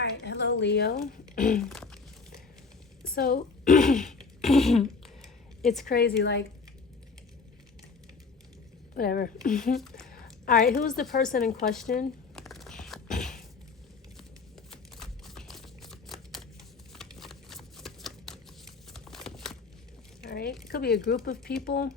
All right, hello, Leo. So it's crazy, like, whatever. All right, who's the person in question? All right, it could be a group of people.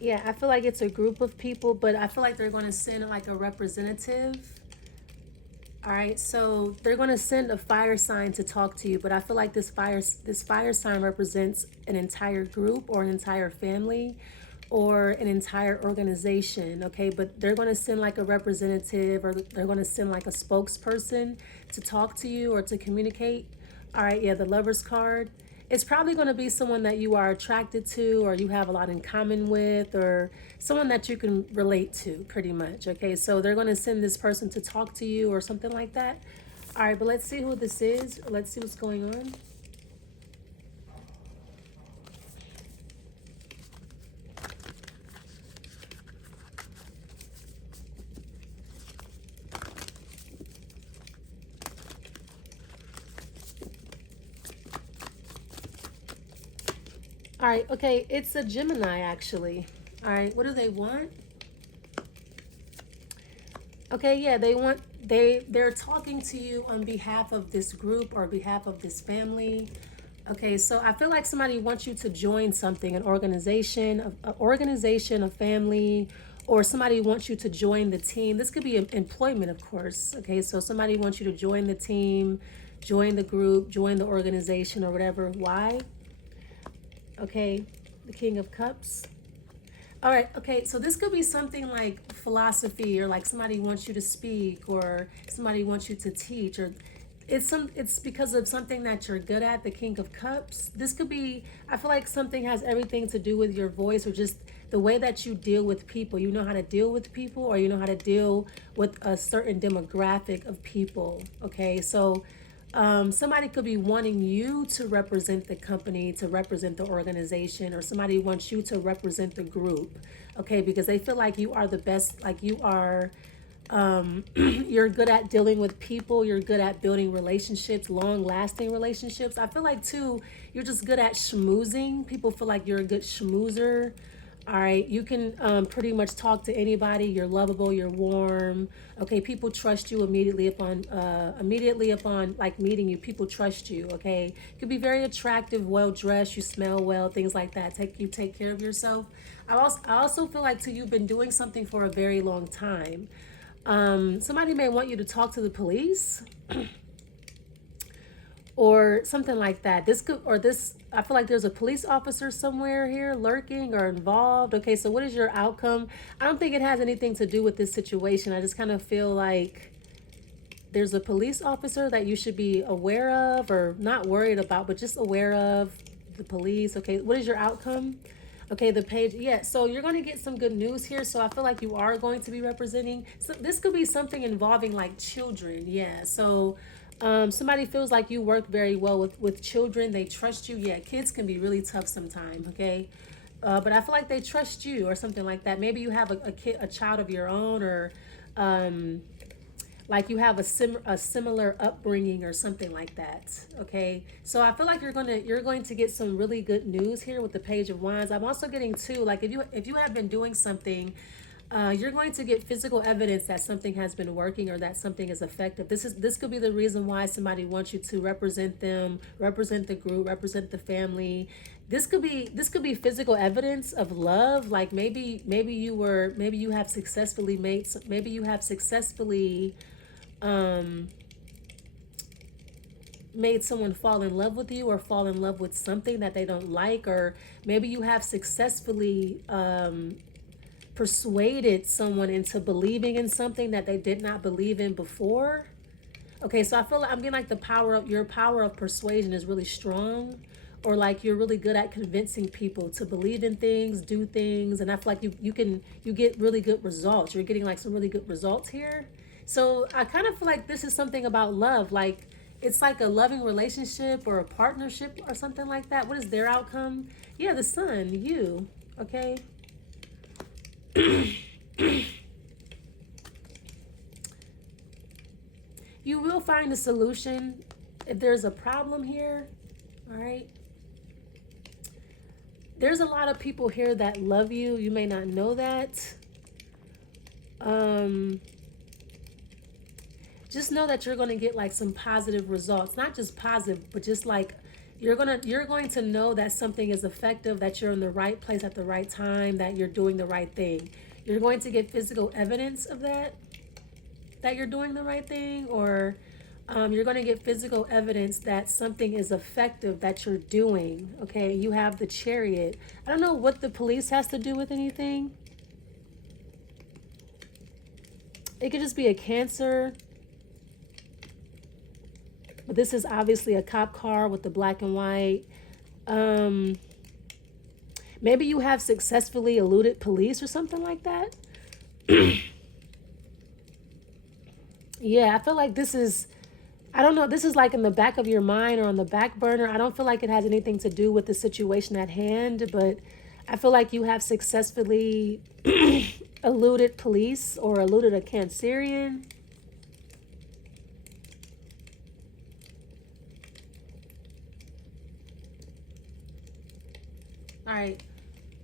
Yeah, I feel like it's a group of people, but I feel like they're going to send like a representative. All right, so they're going to send a fire sign to talk to you, but I feel like this fire sign represents an entire group or an entire family or an entire organization, okay? But they're going to send like a representative, or they're going to send like a spokesperson to talk to you or to communicate. All right, yeah, the Lover's card. It's probably going to be someone that you are attracted to or you have a lot in common with, or someone that you can relate to pretty much. Okay, so they're going to send this person to talk to you or something like that. All right, but let's see who this is. Let's see what's going on. All right, okay, it's a Gemini actually. All right, what do they want? Okay, yeah, they're talking to you on behalf of this group or behalf of this family. Okay, so I feel like somebody wants you to join something, an organization, a family, or somebody wants you to join the team. This could be employment, of course. Okay, so somebody wants you to join the team, join the group, join the organization, or whatever. Why? Okay, the King of Cups. All right, okay, so this could be something like philosophy, or like somebody wants you to speak, or somebody wants you to teach, or it's because of something that you're good at, the King of Cups. This could be, I feel like something has everything to do with your voice, or just the way that you deal with people. You know how to deal with people, or you know how to deal with a certain demographic of people. Okay, so somebody could be wanting you to represent the company, to represent the organization, or somebody wants you to represent the group. Okay, because they feel like you are the best, like you are, you're good at dealing with people, you're good at building relationships, long lasting relationships. I feel like too, you're just good at schmoozing. People feel like you're a good schmoozer. All right, you can pretty much talk to anybody. You're lovable, you're warm. Okay, people trust you immediately upon like meeting you. People trust you. Okay, you can be very attractive, well dressed, you smell well, things like that. Take care of yourself. I also feel like too, you've been doing something for a very long time. Somebody may want you to talk to the police or something like that. I feel like there's a police officer somewhere here lurking or involved. Okay, so what is your outcome? I don't think it has anything to do with this situation. I just kind of feel like there's a police officer that you should be aware of, or not worried about, but just aware of the police. Okay, what is your outcome? Okay, the page, yeah, so you're going to get some good news here. So I feel like you are going to be representing, so this could be something involving like children. Yeah, so somebody feels like you work very well with children. They trust you. Yeah, kids can be really tough sometimes. Okay, but I feel like they trust you or something like that. Maybe you have a child of your own, or um, like you have a similar upbringing or something like that. Okay, so I feel like you're going to get some really good news here with the Page of Wands. I'm also getting too, like, if you have been doing something, you're going to get physical evidence that something has been working or that something is effective. This could be the reason why somebody wants you to represent them, represent the group, represent the family. This could be physical evidence of love. Like maybe you have successfully um, made someone fall in love with you, or fall in love with something that they don't like, or maybe you have successfully persuaded someone into believing in something that they did not believe in before. Okay, so I feel like I'm getting like your power of persuasion is really strong, or like you're really good at convincing people to believe in things, do things, and I feel like you get really good results. You're getting like some really good results here. So I kind of feel like this is something about love, like it's like a loving relationship or a partnership or something like that. What is their outcome? Yeah, the sun, you. Okay. don't find a solution, if there's a problem here, all right, there's a lot of people here that love you. You may not know that. Just know that you're going to get like some positive results, not just positive, but just like you're going to know that something is effective, that you're in the right place at the right time, that you're doing the right thing. You're going to get physical evidence of that you're doing the right thing, or you're going to get physical evidence that something is effective that you're doing. Okay, you have the Chariot. I don't know what the police has to do with anything. It could just be a Cancer. But this is obviously a cop car with the black and white. Maybe you have successfully eluded police or something like that. Yeah, I feel like this is, I don't know, this is like in the back of your mind or on the back burner. I don't feel like it has anything to do with the situation at hand, but I feel like you have successfully eluded police or eluded a Cancerian. All right.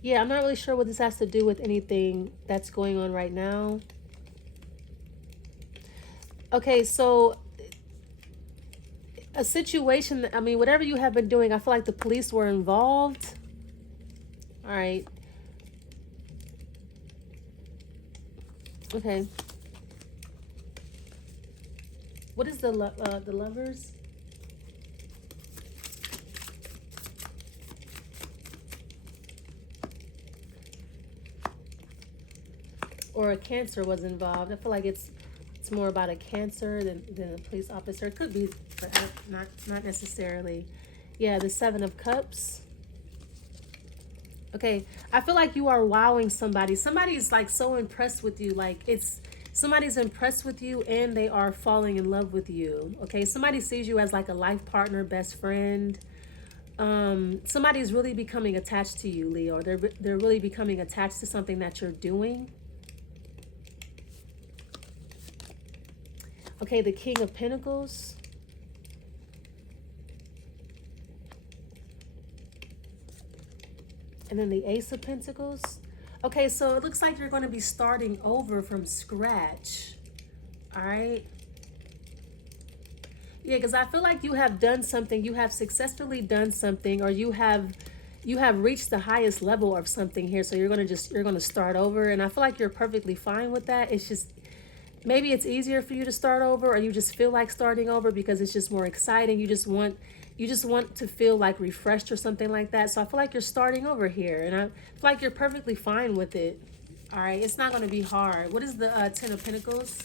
Yeah, I'm not really sure what this has to do with anything that's going on right now. Okay, so a situation, I mean, whatever you have been doing, I feel like the police were involved. All right. Okay. What is the Lovers? Or a Cancer was involved. I feel like it's more about a Cancer than a police officer. It could be, but not necessarily. Yeah, the Seven of Cups. Okay, I feel like you are wowing somebody. Somebody's like so impressed with you. Like somebody's impressed with you and they are falling in love with you. Okay, somebody sees you as like a life partner, best friend. Somebody's really becoming attached to you, Leo. They're really becoming attached to something that you're doing. Okay, the King of Pentacles. And then the Ace of Pentacles. Okay, so it looks like you're going to be starting over from scratch. All right. Yeah, because I feel like you have done something. You have successfully done something, or you have reached the highest level of something here. So you're going to start over. And I feel like you're perfectly fine with that. It's just, maybe it's easier for you to start over, or you just feel like starting over because it's just more exciting. You just want to feel like refreshed or something like that. So I feel like you're starting over here, and I feel like you're perfectly fine with it. All right, it's not going to be hard. What is the Ten of Pentacles?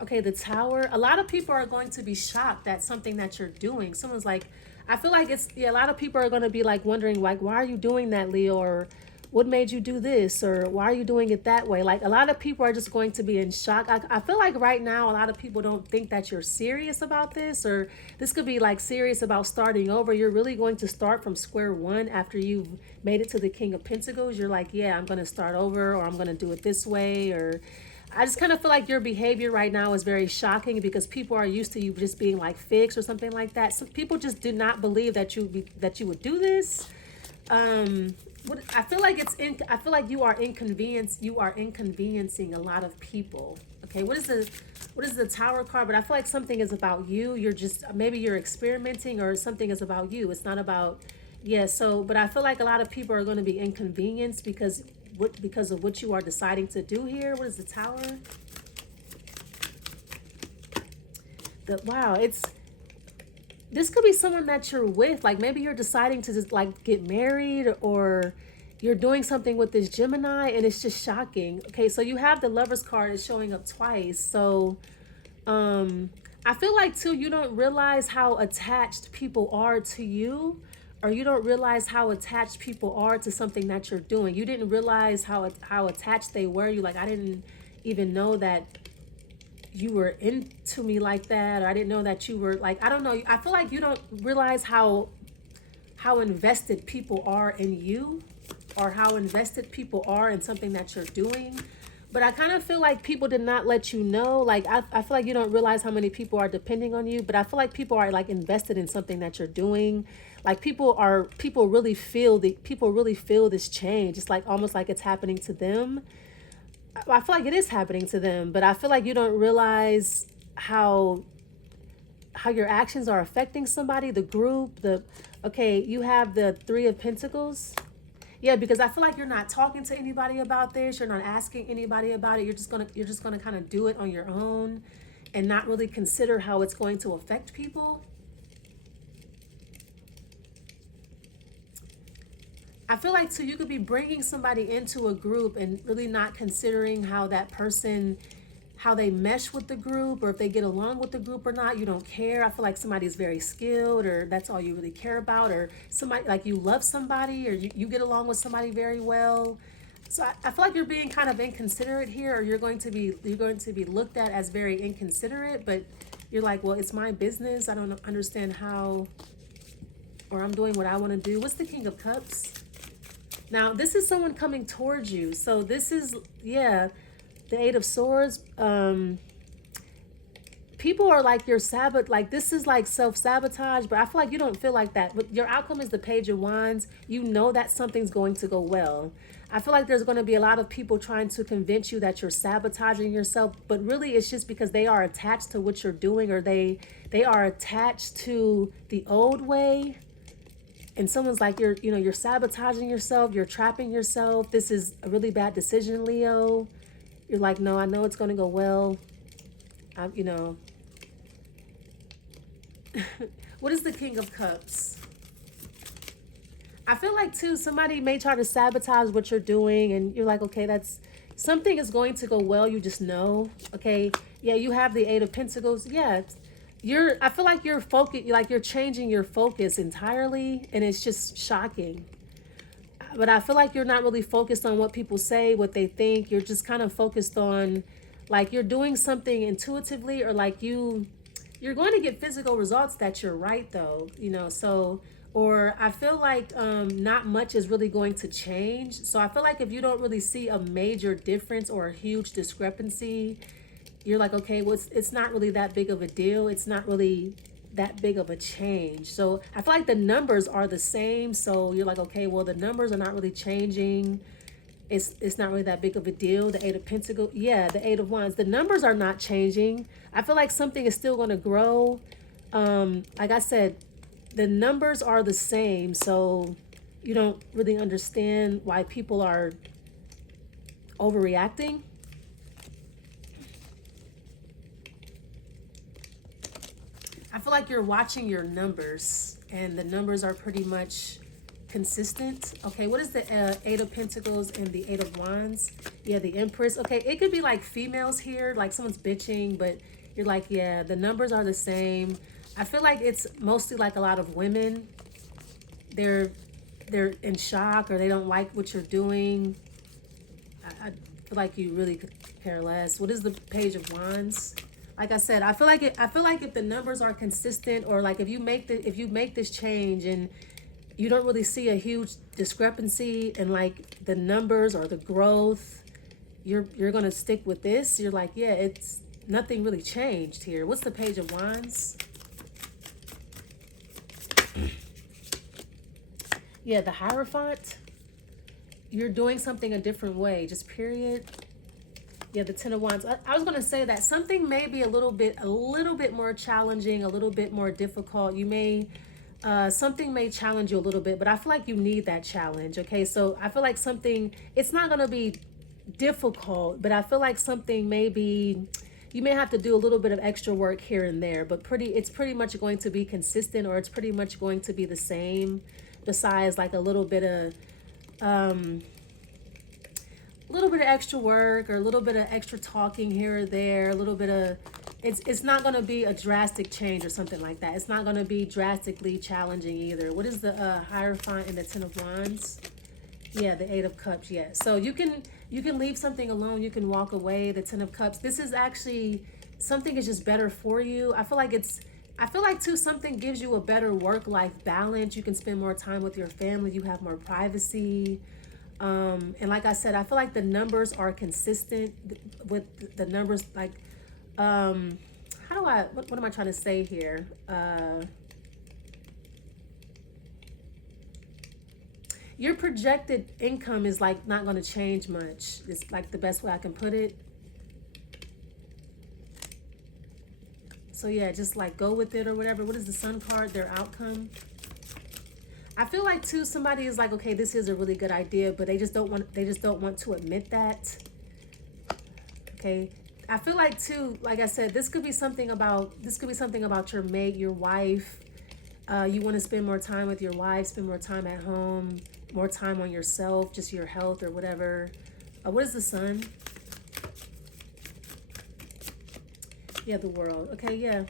Okay, the Tower. A lot of people are going to be shocked at something that you're doing. Someone's like, I feel like it's, yeah, a lot of people are going to be like wondering, like, why are you doing that, Leo? Or what made you do this? Or why are you doing it that way? Like, a lot of people are just going to be in shock. I feel like right now, a lot of people don't think that you're serious about this, or this could be like serious about starting over. You're really going to start from square one after you've made it to the King of Pentacles. You're like, yeah, I'm going to start over, or I'm going to do it this way. Or I just kind of feel like your behavior right now is very shocking because people are used to you just being like fixed or something like that. Some people just do not believe that you would do this. I feel like I feel like you are inconveniencing a lot of people. Okay, what is the Tower card? But I feel like something is about you. You're just, maybe you're experimenting, or something is about you. It's not about, yeah. So, but I feel like a lot of people are going to be inconvenienced because of what you are deciding to do here. What is the Tower? Wow, this could be someone that you're with. Like, maybe you're deciding to just like get married, or you're doing something with this Gemini, and it's just shocking. Okay, so you have the Lovers card is showing up twice. So I feel like too, you don't realize how attached people are to you, or you don't realize how attached people are to something that you're doing. You didn't realize how attached they were. You like, I didn't even know that you were into me like that, or I didn't know that you were like, I don't know. I feel like you don't realize how invested people are in you, or how invested people are in something that you're doing. But I kind of feel like people did not let you know. Like, I feel like you don't realize how many people are depending on you. But I feel like people are like invested in something that you're doing. Like people really feel this change. It's like almost like it's happening to them. I feel like it is happening to them, but I feel like you don't realize how how your actions are affecting somebody, the group, the okay, you have the 3 of Pentacles. Yeah, because I feel like you're not talking to anybody about this. You're not asking anybody about it. You're just gonna kind of do it on your own and not really consider how it's going to affect people. I feel like too, you could be bringing somebody into a group and really not considering how that person, how they mesh with the group, or if they get along with the group or not. You don't care. I feel like somebody's very skilled, or that's all you really care about, or somebody like you love somebody, or you get along with somebody very well. So I feel like you're being kind of inconsiderate here, or you're going to be looked at as very inconsiderate, but you're like, well, it's my business. I don't understand how, or I'm doing what I want to do. What's the King of Cups? Now, this is someone coming towards you. So this is, yeah, the 8 of Swords. People are like like this is like self-sabotage, but I feel like you don't feel like that. But your outcome is the Page of Wands. You know that something's going to go well. I feel like there's going to be a lot of people trying to convince you that you're sabotaging yourself, but really it's just because they are attached to what you're doing, or they are attached to the old way. And someone's like, you're sabotaging yourself, you're trapping yourself. This is a really bad decision, Leo. You're like, no, I know it's going to go well. What is the King of Cups? I feel like too, somebody may try to sabotage what you're doing, and you're like, okay, that's something is going to go well. You just know, okay, yeah, you have the 8 of Pentacles. Yeah, I feel like you're focused, like you're changing your focus entirely, and it's just shocking. But I feel like you're not really focused on what people say, what they think. You're just kind of focused on, like, you're doing something intuitively, or like you're going to get physical results that you're right though, so, or I feel like not much is really going to change. So I feel like if you don't really see a major difference or a huge discrepancy, you're like, okay, well, it's not really that big of a deal. It's not really that big of a change. So I feel like the numbers are the same. So you're like, okay, well, the numbers are not really changing. It's not really that big of a deal. The 8 of Pentacles, yeah, the 8 of Wands. The numbers are not changing. I feel like something is still going to grow. Like I said, the numbers are the same. So you don't really understand why people are overreacting. I feel like you're watching your numbers, and the numbers are pretty much consistent. Okay, what is the 8 of Pentacles and the 8 of Wands? Yeah, the Empress. Okay, it could be like females here, like someone's bitching, but you're like, yeah, the numbers are the same. I feel like it's mostly like a lot of women. They're in shock, or they don't like what you're doing. I feel like you really could care less. What is the Page of Wands? Like I said, I feel like if the numbers are consistent, or like if you make this change and you don't really see a huge discrepancy in like the numbers or the growth, you're gonna stick with this. You're like, yeah, it's nothing really changed here. What's the Page of Wands? Yeah, the Hierophant. You're doing something a different way, just period. Yeah, the 10 of Wands. I was going to say that something may be a little bit more challenging, a little bit more difficult. You may, something may challenge you a little bit, but I feel like you need that challenge. Okay, so I feel like it's not going to be difficult, but I feel like something may be, you may have to do a little bit of extra work here and there, but it's pretty much going to be consistent, or it's pretty much going to be the same, besides like a little bit of extra work, or a little bit of extra talking here or there, a little bit of, it's not going to be a drastic change or something like that. It's not going to be drastically challenging either. What is the Hierophant and the 10 of Wands? Yeah, the 8 of Cups. Yeah, so you can leave something alone. You can walk away. The 10 of Cups. This is actually, something is just better for you. I feel like too, something gives you a better work-life balance. You can spend more time with your family. You have more privacy. And like I said, I feel like the numbers are consistent with the numbers. Like, how do I, what am I trying to say here? Your projected income is like not going to change much. It's like the best way I can put it. So yeah, just like go with it or whatever. What is the Sun card? Their outcome. I feel like too, somebody is like, okay, this is a really good idea, but they just don't want to admit that. Okay. I feel like too, like I said, this could be something about your mate, your wife. You want to spend more time with your wife, spend more time at home, more time on yourself, just your health or whatever. What is the Sun? Yeah, the World. Okay, yeah.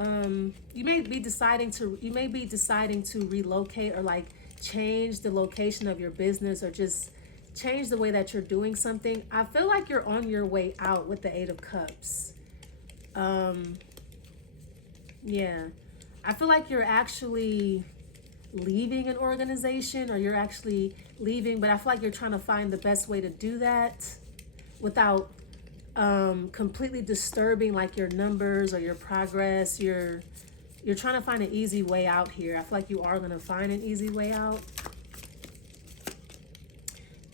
You may be deciding to relocate or like change the location of your business or just change the way that you're doing something. I feel like you're on your way out with the Eight of Cups. Yeah. I feel like you're actually leaving an organization or you're actually leaving, but I feel like you're trying to find the best way to do that without completely disturbing like your numbers or your progress. You're trying to find an easy way out here. I feel like you are going to find an easy way out.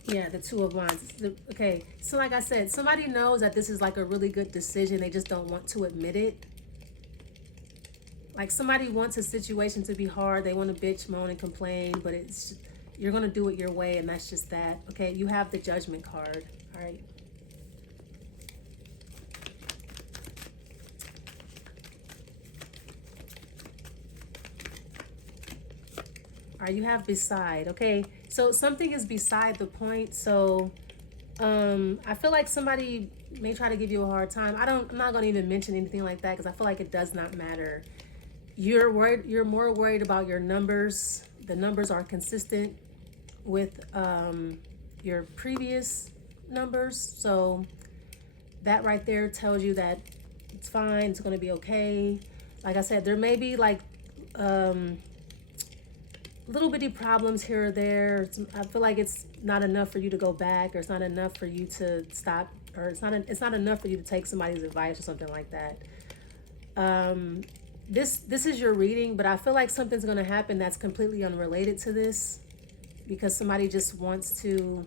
Yeah, the Two of Wands. Okay, so like I said, somebody knows that this is like a really good decision. They just don't want to admit it. Like somebody wants a situation to be hard. They want to bitch, moan, and complain, but you're going to do it your way, and that's just that. Okay, you have the Judgment card. All right. All right, you have beside. Okay, so something is beside the point. So I feel like somebody may try to give you a hard time. I'm not going to even mention anything like that because I feel like it does not matter. You're worried. You're more worried about your numbers. The numbers are consistent with your previous numbers. So that right there tells you that it's fine. It's going to be okay. Like I said, there may be like little bitty problems here or there. I feel like it's not enough for you to go back, or it's not enough for you to stop, or it's not enough for you to take somebody's advice or something like that. This is your reading, but I feel like something's going to happen that's completely unrelated to this because somebody just wants to,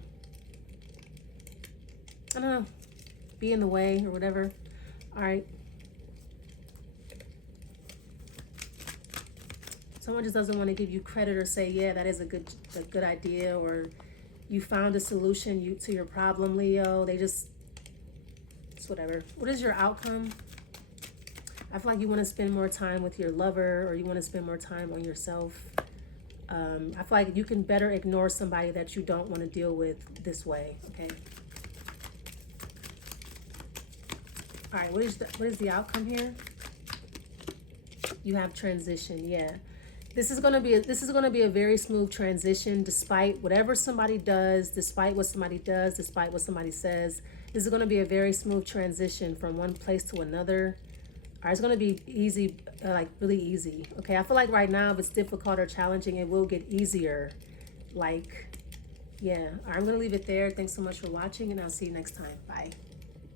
I don't know, be in the way or whatever. All right. Someone just doesn't want to give you credit or say, yeah, that is a good idea, or you found a solution to your problem, Leo. It's whatever. What is your outcome? I feel like you want to spend more time with your lover, or you want to spend more time on yourself. I feel like you can better ignore somebody that you don't want to deal with this way, okay? All right, what is the outcome here? You have transition, yeah. This is gonna be a very smooth transition, despite whatever somebody does, despite what somebody does, despite what somebody says. This is gonna be a very smooth transition from one place to another. All right, it's gonna be easy, like really easy. Okay, I feel like right now, if it's difficult or challenging, it will get easier. Like, yeah. All right, I'm gonna leave it there. Thanks so much for watching, and I'll see you next time. Bye.